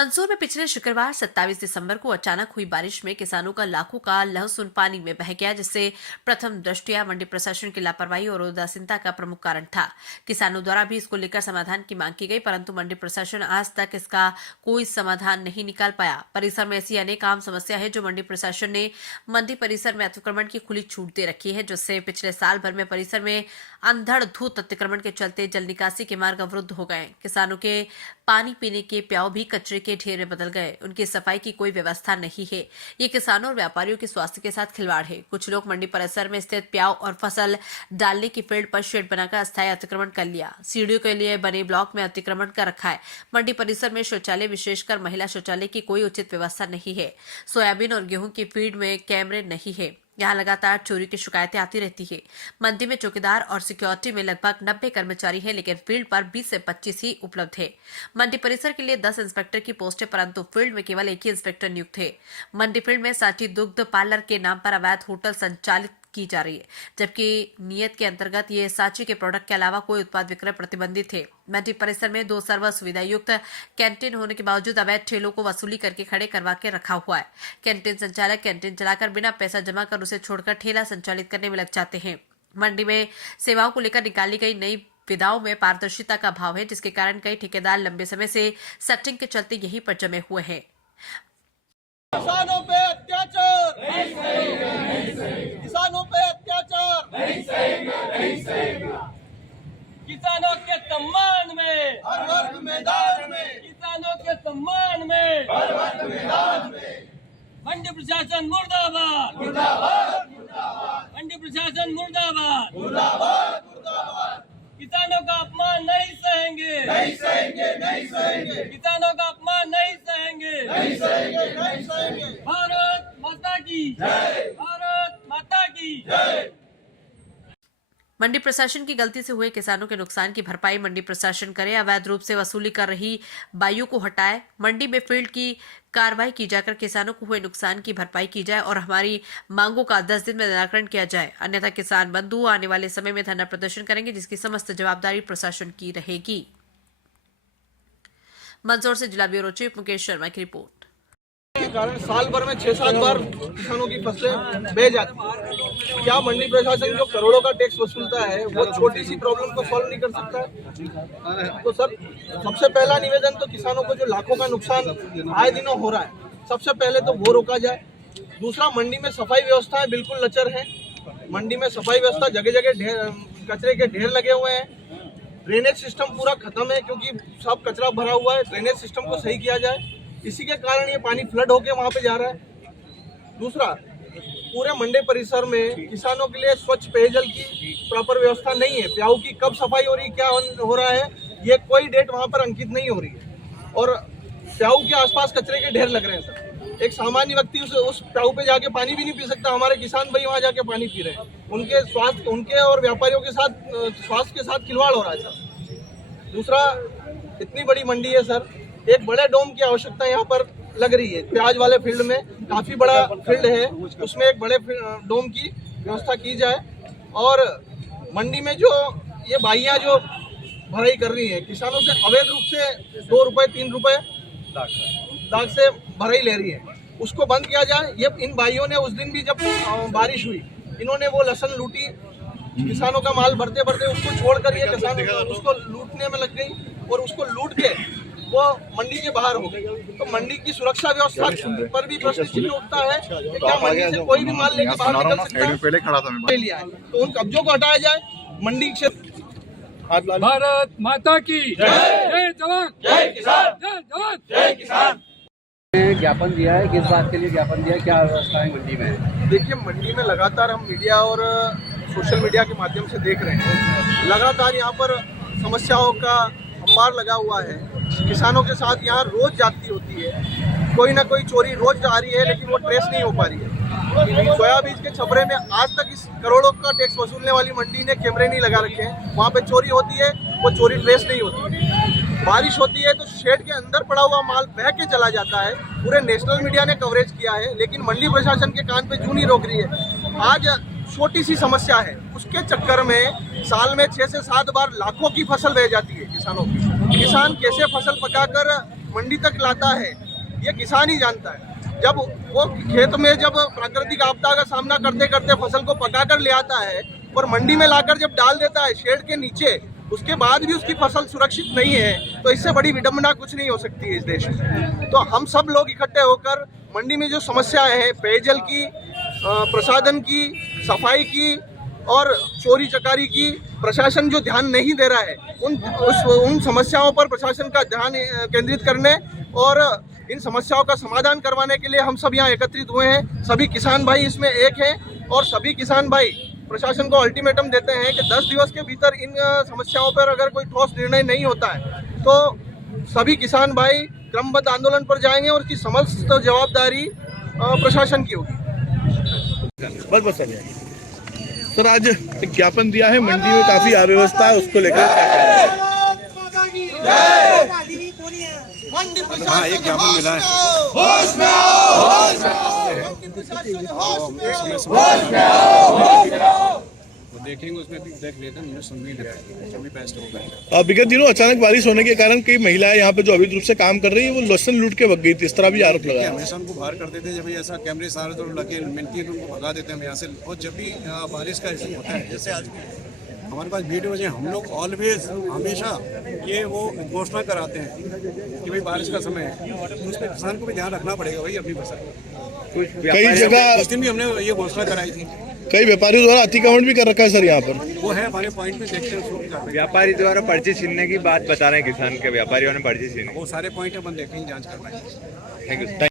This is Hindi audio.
मंदसौर में पिछले शुक्रवार 27 दिसंबर को अचानक हुई बारिश में किसानों का लाखों का लहसुन पानी में बह गया, जिससे प्रथम दृष्टया मंडी प्रशासन की लापरवाही और उदासीनता का प्रमुख कारण था। किसानों द्वारा भी इसको लेकर समाधान की मांग की गई, परंतु मंडी प्रशासन आज तक इसका कोई समाधान नहीं निकाल पाया। परिसर में ऐसी अनेक आम समस्या है जो मंडी प्रशासन ने मंडी परिसर में अतिक्रमण की खुली छूट दे रखी है, जिससे पिछले साल भर में परिसर में अंधड़धुत अतिक्रमण के चलते जल निकासी के मार्ग अवरुद्ध हो गए। किसानों के पानी पीने के प्याऊ भी कचरे के ढेर में बदल गए। उनकी सफाई की कोई व्यवस्था नहीं है। ये किसानों और व्यापारियों के स्वास्थ्य के साथ खिलवाड़ है। कुछ लोग मंडी परिसर में स्थित प्याऊ और फसल डालने की फील्ड पर शेड बनाकर अस्थायी अतिक्रमण कर लिया। सीढ़ियों के लिए बने ब्लॉक में अतिक्रमण कर रखा है। मंडी परिसर में शौचालय, विशेषकर महिला शौचालय की कोई उचित व्यवस्था नहीं है। सोयाबीन और गेहूं की फील्ड में कैमरे नहीं है। यहाँ लगातार चोरी की शिकायतें आती रहती है। मंडी में चौकीदार और सिक्योरिटी में लगभग 90 कर्मचारी हैं, लेकिन फील्ड पर 20 से 25 ही उपलब्ध है। मंडी परिसर के लिए 10 इंस्पेक्टर की पोस्ट है, परंतु फील्ड में केवल एक ही इंस्पेक्टर नियुक्त है। मंडी फील्ड में सांची दुग्ध पार्लर के नाम पर अवैध होटल संचालित की जा रही है, जबकि नियत के अंतर्गत ये सांची के प्रोडक्ट के अलावा कोई उत्पाद विक्रय प्रतिबंधित है। मंडी परिसर में 2 सर्व सुविधा युक्त कैंटीन होने के बावजूद अवैध ठेलों को वसूली करके खड़े करवा के रखा हुआ है। कैंटीन संचालक कैंटीन चलाकर बिना पैसा जमा कर उसे छोड़कर ठेला संचालित करने में लग जाते हैं। मंडी में सेवाओं को लेकर निकाली गई नई विधाओं में पारदर्शिता का अभाव है, जिसके कारण कई ठेकेदार लंबे समय से सेटिंग के चलते यहीं पर जमे हुए हैं। किसानों पे अत्याचार नहीं सहेगा, नहीं सहेगा। किसानों पे अत्याचार नहीं सहेगा, नहीं सहेगा। किसानों के सम्मान में हर वर्ग मैदान में, किसानों के सम्मान में हर वर्ग मैदान में। मंडी प्रशासन मुर्दाबाद, मुर्दाबाद, मुर्दाबाद। मंडी प्रशासन मुर्दाबाद, मुर्दाबाद, मुर्दाबाद। किसानों का अपमान नहीं सहेंगे, नहीं सहेंगे, नहीं सहेंगे। किसानों का अपमान नहीं सहेंगे, नहीं सहेंगे, नहीं सहेंगे। भारत माता की जय, भारत माता की जय। मंडी प्रशासन की गलती से हुए किसानों के नुकसान की भरपाई मंडी प्रशासन करे, अवैध रूप से वसूली कर रही बाइयों को हटाए, मंडी में फील्ड की कार्रवाई की जाकर किसानों को हुए नुकसान की भरपाई की जाए और हमारी मांगों का 10 दिन में निराकरण किया जाए। अन्यथा किसान बंधु आने वाले समय में धरना प्रदर्शन करेंगे, जिसकी समस्त जवाबदारी प्रशासन की रहेगी। मंदसौर से जिला ब्यूरो चीफ मुकेश शर्मा की रिपोर्ट। के कारण साल भर में 6-7 बार किसानों की फसलें बह जाती हैं। क्या मंडी प्रशासन जो करोड़ों का टैक्स वसूलता है वो छोटी सी प्रॉब्लम को सॉल्व नहीं कर सकता है? तो सर, सबसे पहला निवेदन तो किसानों को जो लाखों का नुकसान आए दिनों हो रहा है, सबसे पहले तो वो रोका जाए। दूसरा, मंडी में सफाई व्यवस्था बिल्कुल लचर है। मंडी में सफाई व्यवस्था जगह जगह कचरे के ढेर लगे हुए हैं। ड्रेनेज सिस्टम पूरा खत्म है, क्योंकि सब कचरा भरा हुआ है। ड्रेनेज सिस्टम को सही किया जाए, इसी के कारण ये पानी फ्लड होके वहां पे जा रहा है। दूसरा, पूरे मंडी परिसर में किसानों के लिए स्वच्छ पेयजल की प्रॉपर व्यवस्था नहीं है। प्याऊ की कब सफाई हो रही है, क्या हो रहा है, ये कोई डेट वहां पर अंकित नहीं हो रही है। और प्याऊ के आसपास कचरे के ढेर लग रहे हैं सर। एक सामान्य व्यक्ति उस प्याऊ पे जाके पानी भी नहीं पी सकता। हमारे किसान भाई वहां जाके पानी पी रहे हैं। उनके स्वास्थ्य, उनके और व्यापारियों के साथ स्वास्थ्य के साथ खिलवाड़ हो रहा है सर। दूसरा, इतनी बड़ी मंडी है सर, एक बड़े डोम की आवश्यकता यहाँ पर लग रही है। प्याज वाले फील्ड में काफी बड़ा फील्ड है, उसमें एक बड़े डोम की व्यवस्था की जाए। और मंडी में जो ये बाइयाँ जो भराई कर रही है, किसानों से अवैध रूप से 2 रुपए 3 रुपए दाग से भराई ले रही है, उसको बंद किया जाए। ये इन भाइयों ने उस दिन भी जब बारिश हुई, इन्होंने वो लसन लूटी, किसानों का माल भरते भरते उसको छोड़कर ये किसान उसको लूटने में लग गई और उसको लूट के वो मंडी के बाहर हो गई। तो मंडी की सुरक्षा व्यवस्था पर भी प्रश्न चिन्ह उठता है कि क्या मंडी से कोई भी माल लेकर बाहर निकल सकता है? पहले खड़ा था लिया है, तो उन कब्जों को हटाया जाए। मंडी क्षेत्र भारत माता की जय जवान, जय किसान, जय जवान, जय किसान। ज्ञापन दिया है, किस बात के लिए ज्ञापन दिया है, क्या व्यवस्था है मंडी में? देखिए, मंडी में लगातार हम मीडिया और सोशल मीडिया के माध्यम से देख रहे हैं, लगातार यहाँ पर समस्याओं का अंबार लगा हुआ है। किसानों के साथ यहाँ रोज जाती होती है, कोई ना कोई चोरी रोज आ रही है, लेकिन वो ट्रेस नहीं हो पा रही है। सोयाबीन के छपरे में आज तक इस करोड़ों का टैक्स वसूलने वाली मंडी ने कैमरे नहीं लगा रखे हैं। वहाँ पे चोरी होती है, वो चोरी ट्रेस नहीं होती। बारिश होती है तो शेड के अंदर पड़ा हुआ माल बह के चला जाता है। पूरे नेशनल मीडिया ने कवरेज किया है, लेकिन मंडी प्रशासन के कान पे जूं नहीं रोक रही है। आज छोटी सी समस्या है, उसके चक्कर में साल में 6 से 7 बार लाखों की फसल बह जाती है किसानों की। किसान कैसे फसल पकाकर मंडी तक लाता है ये किसान ही जानता है। जब वो खेत में जब प्राकृतिक आपदा का सामना करते करते फसल को पकाकर ले आता है और मंडी में लाकर जब डाल देता है शेड के नीचे, उसके बाद भी उसकी फसल सुरक्षित नहीं है, तो इससे बड़ी विडंबना कुछ नहीं हो सकती है इस देश में। तो हम सब लोग इकट्ठे होकर मंडी में जो समस्याएं हैं, पेयजल की, प्रसाधन की, सफाई की और चोरी चकारी की, प्रशासन जो ध्यान नहीं दे रहा है, उन समस्याओं पर प्रशासन का ध्यान केंद्रित करने और इन समस्याओं का समाधान करवाने के लिए हम सब यहाँ एकत्रित हुए हैं। सभी किसान भाई इसमें एक हैं और सभी किसान भाई प्रशासन को अल्टीमेटम देते हैं कि 10 दिवस के भीतर इन समस्याओं पर अगर कोई ठोस निर्णय नहीं होता है तो सभी किसान भाई क्रमबद्ध आंदोलन पर जाएंगे और इसकी समस्त जवाबदारी प्रशासन की होगी। बस सर, आज एक ज्ञापन दिया है, मंडी में काफी अव्यवस्था है, उसको लेकर हाँ, एक ज्ञापन मिला है। वो देखेंगे, उसमें भी देख लेते हैं, सुन भी लेते हैं, जो भी बेस्ट होगा। विगत दिनों अचानक बारिश होने के कारण कई महिलाएं यहाँ पे जो अवैध रूप से काम कर रही है वो लहसुन लूट के भग गई थी, इस तरह भी आरोप लगा है। हमेशा उनको बाहर कर देते हैं, जब भी ऐसा कैमरे सारे तो लगे मिलती है तो उनको भगा देते हैं हम यहाँ से। और जब भी बारिश का इशू होता है, जैसे आज हमारे पास वीडियो है, हम लोग ऑलवेज हमेशा ये वो घोषणा कराते हैं कि भाई बारिश का समय है, तो उस पर किसान को भी ध्यान रखना पड़ेगा भाई अपनी फसल। कई जगह उस दिन भी हमने ये घोषणा कराई थी। कई व्यापारियों द्वारा अतिक्रमण भी कर रखा है सर यहाँ पर। वो है हमारे पॉइंट पे, देखते हैं। व्यापारी द्वारा पर्ची छीनने की बात बता रहे हैं, किसान के व्यापारियों ने पर्ची छीनी। वो सारे पॉइंट अपन देखेंगे, जांच कर रहे हैं। Thank you.